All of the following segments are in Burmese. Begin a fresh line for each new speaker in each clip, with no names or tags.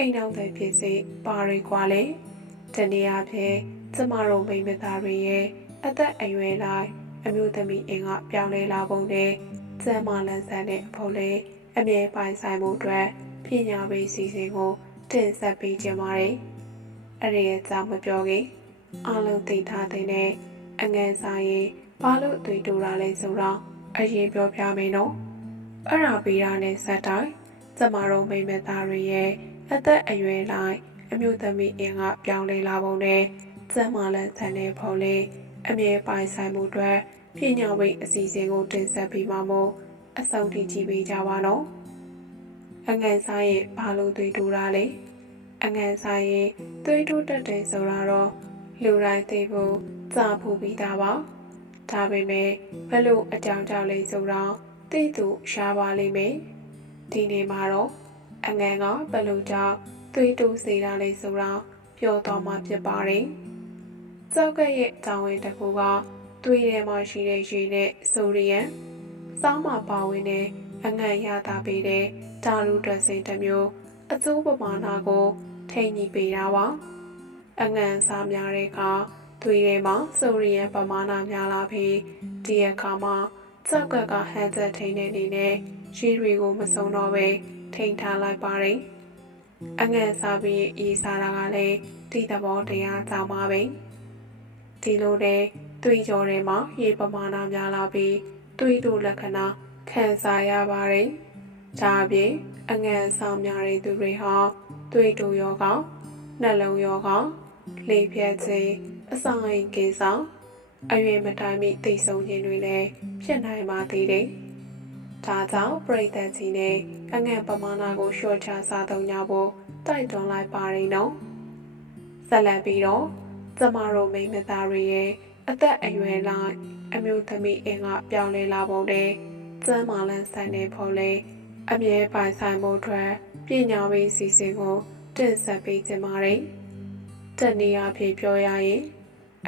အိမ်နောက်တဲ့ဖြစ်စီပါရီကွာလေတနေ့အားဖြင့်ကျမတို့မိန်းမသားတွေရဲ့အသက်အရွယ်လိုက်အမျိုးသမီးအင်ကပြောင်းလဲလာပုံနဲ့စံမလန်းဆန်းတဲ့အဖို့လေးအမြဲပိုင်ဆိုင်မှုအတွက်ပညာပေးစီစဉ်ကိုတင်ဆက်ပေးကြပါမယ်။အဲ့ဒီအကြောင်းမပြောခင်အားလုံးသိထားတဲ့အငယ်စားရင်ဘာလို့အသွေးတူတာလဲဆိုတော့အရင်ပြောပြမယ်နော်။အဲ့ဒါပြီးတာနဲ့ဆက်တိုင်းကျမတို့မိမသားတွေရဲ့ အသက်အရွယ်လိုက်အမျိုးသမီးအင်ကပြောင်းလဲလာပုံနဲ့ကျမလည်းဆန်တဲ့ဖုံးလေးအမြဲပိုင်ဆိုင်မှုအတွက်ပညာဝိအစီအစဉ်ကိုတင်ဆက်ပြီးမှမို့အစုံတည်ကြည့်ပေးကြပါတော့အငန်ဆိုင်ရဲ့ဘာလို့တွေးတူတာလဲအငန်ဆိုင်ရဲ့တွေးတူတတ်တယ်ဆိုတာတော့လူတိုင်းသိဖို့ကြားဖို့ပြီးသားပါဒါပေမဲ့ဘယ်လိုအကြောင်းကြောင့်လဲဆိုတော့သိသူရှားပါလိမ့်မယ်ဒီနေ့မှာတော့ အငန်ကဘယ်လိုကြောင့်သွေးတိုးစေတာလဲဆိုတော့ပြောတော့မှဖြစ်ပါတယ်ကြောက်ကရဲ့တောင်းဝင်တစ်ခုကသွေးထဲမှာရှိတဲ့ရေနဲ့ဆိုဒီယမ်စောင်းမှာပါဝင်တဲ့အငန်ရတာပေးတဲ့ဓာတုဒရက်စင်တစ်မျိုးအကျိုးပမာဏကို ထိန်းညှိပေးတာပါအငန်စားများတဲ့အခါသွေးထဲမှာဆိုဒီယမ်ပမာဏများလာပြီးဒီအခါမှာစောက်ကကဟန်ချက်ထိန်တဲ့အနေနဲ့ရေတွေကိုမစုံတော့ပဲ ထိန်ထားလိုက်ပါတယ်။အငန်စားပြီးအေးစားတာကလည်းဒီသဘောတရားကြောင့်ပါပဲ။ဒီလိုတဲ့သွေးကြောထဲမှာရေပမာဏများလာပြီးသွေးတို့လက္ခဏာခံစားရပါတယ်။ဒါအပြင်အငန်ဆောင်များတဲ့သူတွေဟာသွေးတို့ယောဂနှလုံးယောဂလေပြတ်ခြင်းအဆောင်အိမ်ကိစ္စအရွယ်မတိုင်းမီသိဆုံးခြင်းတွေလည်းဖြစ်နိုင်ပါသေးတယ်။ ဒါကြောင့်ပရိသတ်ကြီးနဲ့အငတ်ပမာဏကိုလျှော့ချစားသုံးကြဖို့တိုက်တွန်းလိုက်ပါရနော်။ဆက်လက်ပြီးတော့ကျမတို့မိန်းမသားတွေရဲ့အသက်အရွယ်လိုက်အမျိုးသမီးအင်ကပြောင်းလဲလာပုံနဲ့ကျမ်းမာလန်းဆိုင်နေဖို့လေအမြဲပိုင်ဆိုင်မှုအတွက်ပညာရေးစီစဉ်ကိုတင်ဆက်ပေးကြပါမယ်။တနည်းအားဖြင့်ပြောရရင်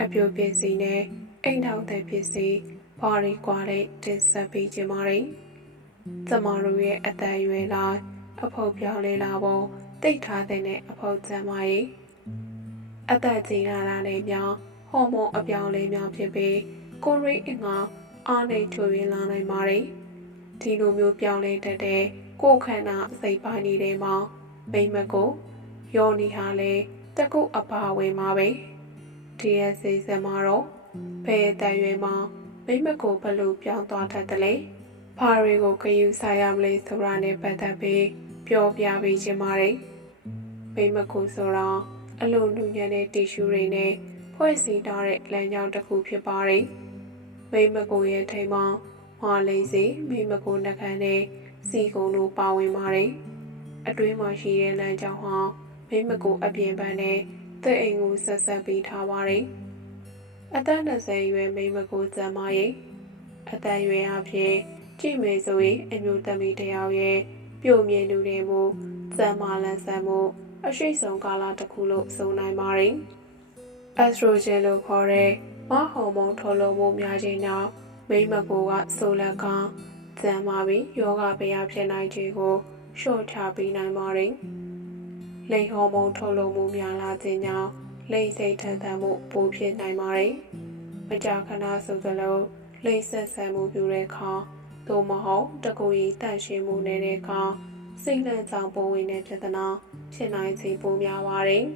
အပြိုပစ္စည်းနဲ့အိမ်ထောင်တဲ့ပစ္စည်းဘာတွေကွာတဲ့တင်ဆက်ပေးခြင်းပါတယ်။ ကျမတို့ရဲ့အသက်အရွယ်လိုက်အဖို့ပြောင်းလဲလာဖို့တိတ်ထားတဲ့အဖို့ကျမ်းမာရေးအသက်ကြီးလာတာနဲ့မြောင်းဟော်မုန်းအပြောင်းလဲများဖြစ်ပြီးကိုရိအင်္ဂါအားနေထွေရင်းလာနိုင်ပါတယ်။ဒီလိုမျိုးပြောင်းလဲတတ်တဲ့ကိုယ်ခန္ဓာအစိပ်ပိုင်းတွေမှာမိမကိုယောနီဟာလည်းတကုအပါဝင်မှာပဲ။ DSA စံမှာတော့ဘယ်တန်ရွယ်မှာမိမကိုဘလို့ပြောင်းသွားတတ်တယ်လဲ။ ဘာတွေကိုဂယူဆိုင်ရမလဲဆိုတာနဲ့ပတ်သက်ပြီးပြောပြပေးခြင်းပါတယ်။မိမကိုဆိုတော့အလိုလူညံတဲ့တီရှူတွေနဲ့ဖွဲ့စည်းထားတဲ့လမ်းကြောင်းတစ်ခုဖြစ်ပါတယ်။မိမကိုရဲ့ထိမ်မှာမာလေးစီမိမကိုနှကန်းနဲ့စီကုံတို့ပါဝင်ပါတယ်။အတွင်းမှာရှိတဲ့လမ်းကြောင်းဟာမိမကိုအပြင်ပန်းနဲ့တဲ့အိမ်ကိုဆက်ဆက်ပေးထားပါတယ်။အသက်20ရွယ်မိန်းမကိုကျမ်းမာရေးအသက်ရွယ်အဖြစ် ကြည့်မယ်ဆိုရင်အမျိုးသမီးတစ်ယောက်ရဲ့ပြုံမြင်လူတွေမှုကျမ်းမာလန်းဆန်းမှုအရှိဆုံးကာလတစ်ခုလို့ဆိုနိုင်ပါတယ်။ estrogen လို့ခေါ်တဲ့မဟော်မုန်းထုတ်လွှတ်မှုများခြင်းကြောင့်မိန်းမကိုကဆိုလက်ကကျမ်းမာပြီးယောဂဗျာဖြစ်နိုင်ခြင်းကိုလျှော့ချပေးနိုင်ပါတယ်။လိန်ဟော်မုန်းထုတ်လုပ်မှုများလာခြင်းကြောင့်လိန်စိတ်ထန်ထန်မှုပိုဖြစ်နိုင်ပါတယ်။မကြာခဏဆိုသလိုလိန်ဆက်ဆံမှုပြုတဲ့အခါ သို့မဟုတ်တကူရီတန့်ရှင်းမှုနေတဲ့အခါစိတ်လန့်ကြောင်ပုံဝင်တဲ့ပြဿနာဖြစ်နိုင်စေပိုများပါတယ်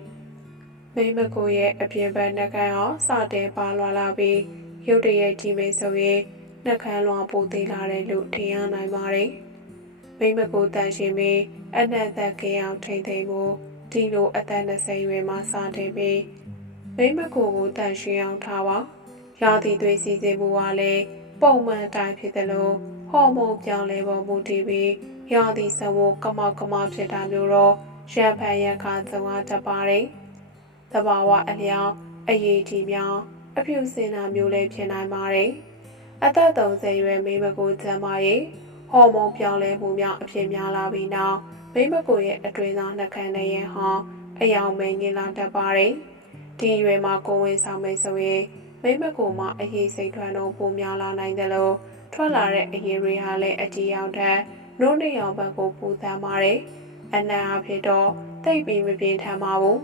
။မိမကိုရဲ့အပြင်ဘက်နှကန်းအောင်စတဲ့ပါလွာလာပြီးရုတ်တရက်ကြည့်မယ်ဆိုရင်နှကန်းလွန်ပိုသေးလာတယ်လို့ထင်ရနိုင်ပါတယ်။မိမကိုတန်ရှင်ပြီးအနက်သက်ကင်းအောင်ထိမ့်သိမ်းဖို့ဒီလိုအသက်20ရွယ်မှာစတင်ပြီးမိမကိုကိုတန်ရှင်အောင်ထားပါရာသီသွေးစီစဉ်မှုကလည်းပုံမှန်အတိုင်းဖြစ်တယ်လို့ ဟော်မုန်းပြောင်းလဲပုံမူတည်ပြီးရာသီစဝကမောက်ကမောက်ဖြစ်တာမျိုးတော့ရံဖန်ရံခါသုံးအားတတ်ပါတယ်။တဘာဝအလျောင်းအရေးကြီးမြောင်းအဖြူစင်တာမျိုးလေးဖြစ်နိုင်ပါတယ်။အသက်30ရွယ်မိမကိုကျန်းမာရေးဟော်မုန်းပြောင်းလဲမှုများအဖြစ်များလာပြီးနောက်မိမကိုရဲ့အတွင်းသားနှခမ်းနဲ့ရင်ဟောအယောင်မင်းကြီးလာတတ်ပါတယ်။ဒီရွယ်မှာကိုဝင်ဆောင်မယ်ဆိုရင်မိမကိုမှအရေးစိတ်ထွန်းတော့ပိုများလာနိုင်တယ်လို့ ထွက်လာတဲ့အရေးတွေဟာလည်းအတီရောက်တဲ့နို့နေအောင်ဘက်ကိုပူသမ်းပါတယ်။အနံ့အဖြစ်တော့တိတ်ပြီးမပြင်းထန်ပါဘူး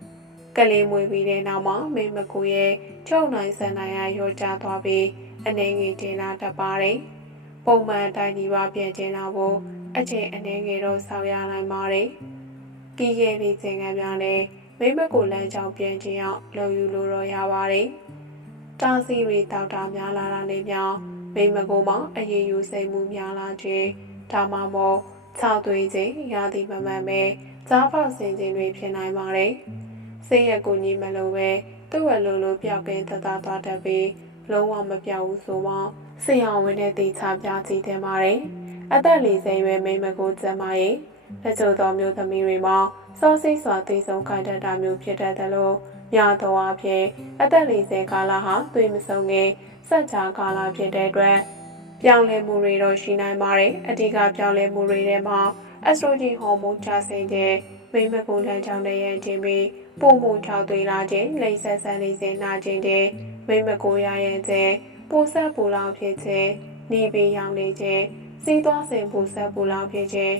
။ကလေးမွေးပြီးတဲ့နောက်မှာမိမကိုရဲ့ချုပ်နိုင်ဆန်နိုင်ရရောကြသွားပြီးအနေငယ်တင်လာတတ်ပါတယ်။ပုံမှန်တိုင်းဒီပါပြန်ကျင်လာဖို့အချိန်အနေငယ်တော့ဆောက်ရနိုင်ပါတယ်။ပြီးခဲ့တဲ့သင်္ကန်းများနဲ့မိမကိုလမ်းကြောင်းပြန်ကျင်အောင်လုံယူလို့တော့ရပါတယ်။တာစီရီတောက်တာများလာတာနဲ့မြောင် မိမကိုမှအရေးယူစိတ်မှုများလာခြင်းဒါမှမဟုတ်ခြောက်သွေးခြင်းရာသီမမှန်ပဲကြားပေါက်စင်ခြင်းတွေဖြစ်နိုင်ပါတယ်။စိတ်ရကိုကြီးမလို့ပဲသူ့ဝက်လိုလိုပြောက်ကင်းသက်သာသွားတတ်ပြီးလုံးဝမပြောက်ဘူးဆိုမှစိတ်အောင်ဝင်တဲ့တေချာပြကြည့်တင်ပါတယ်။အသက်40ရွယ်မိမကိုကျမ်းမာရေးလက်ချို့သောမျိုးသမီးတွေမှာစောစိတ်စွာသိဆုံးခံတတ်တာမျိုးဖြစ်တတ်တယ်လို့များသောအားဖြင့်အသက်40ကာလဟာသွေးမဆုံးခင် စัจ जा ကာလဖြစ်တဲ့အတွက်ပြောင်းလဲမှုတွေတော့ရှိနိုင်ပါတယ်အဓိကပြောင်းလဲမှုတွေထဲမှာအက်စထရိုဂျင်ဟော်မုန်းကျဆင်းခြင်းမိမကူလမ်းကြောင်းတဲ့ရဲ့ခြင်းပြီးပုံမှုထောက်သွေးလာခြင်းလိမ့်ဆက်ဆန်းနေစဉ်နာခြင်းတဲ့မိမကူရရဲ့ခြင်းပိုဆက်ပူလောင်ဖြစ်ခြင်းနေပြီးရောင်နေခြင်းစီးသွားစဉ်ပိုဆက်ပူလောင်ဖြစ်ခြင်း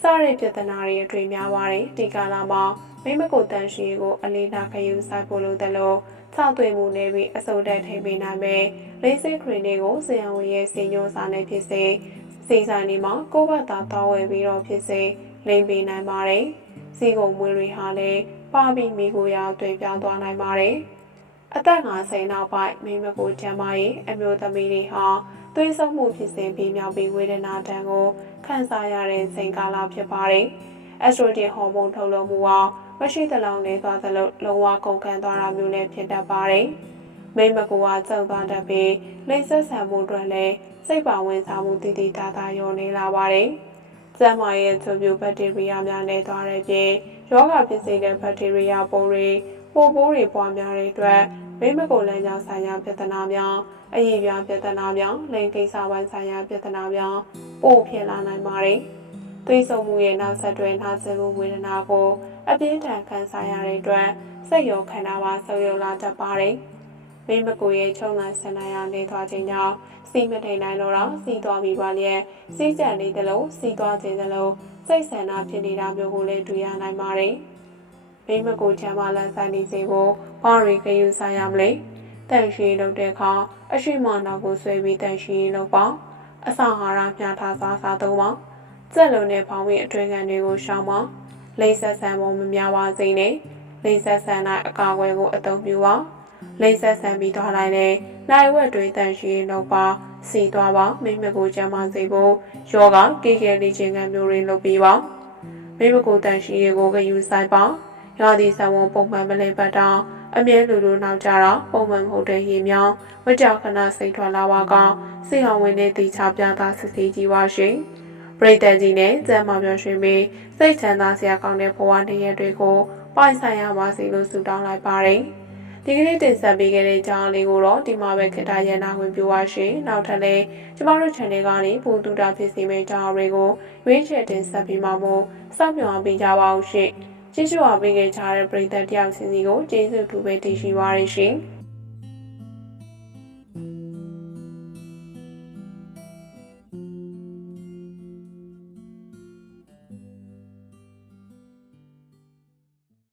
စတဲ့ပြဿနာတွေအတွေ့များပါတယ်ဒီကာလမှာမိမကိုတန်ရှိကိုအလေးထားခယူဆိုင်ဖို့လို့တယ်လို့ ခြောက်သွေးမှုနေပြီးအစိုးတက်ထိန်ပေးနိုင်မယ်လေးစစ်ခရီနေကိုဆရာဝန်ရဲ့စင်ညိုစာနဲ့ဖြစ်စေစီဆိုင်နေမှာကိုယ့်ဘာသာတောင်းဝယ်ပြီးတော့ဖြစ်စေလိမ့်ပေးနိုင်ပါတယ်စီကုံမွေးတွေဟာလည်းပါပြီးမိကိုရတွေ့ပြောင်းသွားနိုင်ပါတယ်အသက်50နောက်ပိုင်းမိမကိုကျမ်းမာရေးအမျိုးသမီးတွေဟာသွေးဆုံမှုဖြစ်စဉ်ပြီးမြောက်ပြီးဝေဒနာတန်ကိုခံစားရတဲ့ချိန်ကာလဖြစ်ပါတယ်။အက်စထရိုဂျင်ဟော်မုန်းထုတ်လုပ်မှုဟာ မရှိသလောက်နေသွားသလိုလုံးဝကုန်ခန်းသွားတာမျိုးလည်းဖြစ်တတ်ပါတယ်။မိမကူကကြောက်သွားတတ်ပြီးလိမ့်ဆက်ဆံမှုအတွက်လည်းစိတ်ပါဝင်စားမှုတည်တည်တာတာရောနေလာပါတယ်။ကျန်းမာရေးချိုးပြဘက်တီးရီးယားများနေသွားတဲ့ပြင်ယောဂဖြစ်စေတဲ့ဘက်တီးရီးယားပိုးတွေပိုးပိုးတွေပွားများတဲ့အတွက်မိမကိုလမ်းကြောင်းဆိုင်ရာပြဿနာများအရေးပြပြဿနာများလိင်ကိစ္စပိုင်းဆိုင်ရာပြဿနာများပို့ဖြစ်လာနိုင်ပါတယ်။သွေးဆုံမှုရဲ့နောက်ဆက်တွဲနှာစေမှုဝေဒနာကို အပြင်းထန်ခံစားရတဲ့အတွက်စိတ်ရောခန္ဓာပါဆုပ်ယုပ်လာတတ်ပါတယ်။မိမကိုရဲ့ချုံနိုင်ဆန္ဒရနေသွားခြင်းကြောင့်စီမထိန်နိုင်တော့တော့စီးသွားပြီးပါလျက်စီးကြံနေသလိုစီးသွားခြင်းသလိုစိတ်ဆန္ဒဖြစ်နေတာမျိုးကိုလည်းတွေ့ရနိုင်ပါတယ်။မိမကိုချမ်းမလန်းဆိုင်နေစေဖို့ဘာတွေခယူဆိုင်ရမလဲ။တန်ရှိလုပ်တဲ့အခါအရှိမနောက်ကိုဆွဲပြီးတန်ရှိလုပ်ပါ။အစာဟာရမျှထားစားစားသုံးပါ။စက်လုံးနဲ့ဖောင်းပြီးအတွင်းခံတွေကိုရှောင်ပါ။ လိမ့်ဆက်ဆန်ပုံမများပါစေနဲ့။လိမ့်ဆက်ဆန်တဲ့အကာအကွယ်ကိုအသုံးပြုပါ။လိမ့်ဆက်ဆန်ပြီးသွားလိုက်တဲ့နိုင်ဝက်တွေတန်ရှိလုပ်ပါ။စီသွားပါမိမကိုကြမ်းမစေဖို့ယောဂကေကေလေးချင်းကမျိုးတွေလုပ်ပြီးပါ။မိမကိုတန်ရှိရေကိုဂယူဆိုင်ပါ။ရာသီဆံဝန်ပုံမှန်မလဲပတ်တာအမြဲလိုလိုနောက်ကြတာပုံမှန်မဟုတ်တဲ့ရေမြောင်းမကြောက်ခဏစိတ်ထွက်လာပါကစိတ်အောင်ဝင်တဲ့တီချပြတာစစ်စီကြီးပါရှင် ပရိသတ်ကြီးနဲ့ကျမ်းမာပြောရွှင်ပြီးစိတ်ချမ်းသာစရာကောင်းတဲ့ဘဝတည်းရတွေကိုပိုင်ဆိုင်ရပါစေလို့ဆုတောင်းလိုက်ပါတယ်ဒီကနေ့တင်ဆက်ပေးခဲ့တဲ့ကြောင်းလေးကိုတော့ဒီမှာပဲခေတ္တရန်နာဝင်ပြပါရှင်နောက်ထပ်လည်းကျမတို့ channel ကနေပုံတူတာဖြစ်စီမယ့်ကြောင်းတွေကိုရွေးချယ်တင်ဆက်ပြီးမှမို့စောင့်မျှော်ပေးကြပါဦးရှင်ကျေးဇူးအပေးခဲ့ကြတဲ့ပရိသတ်တယောက်စီစီကိုကျေးဇူးတူပဲတည်ရှိပါရရှင်။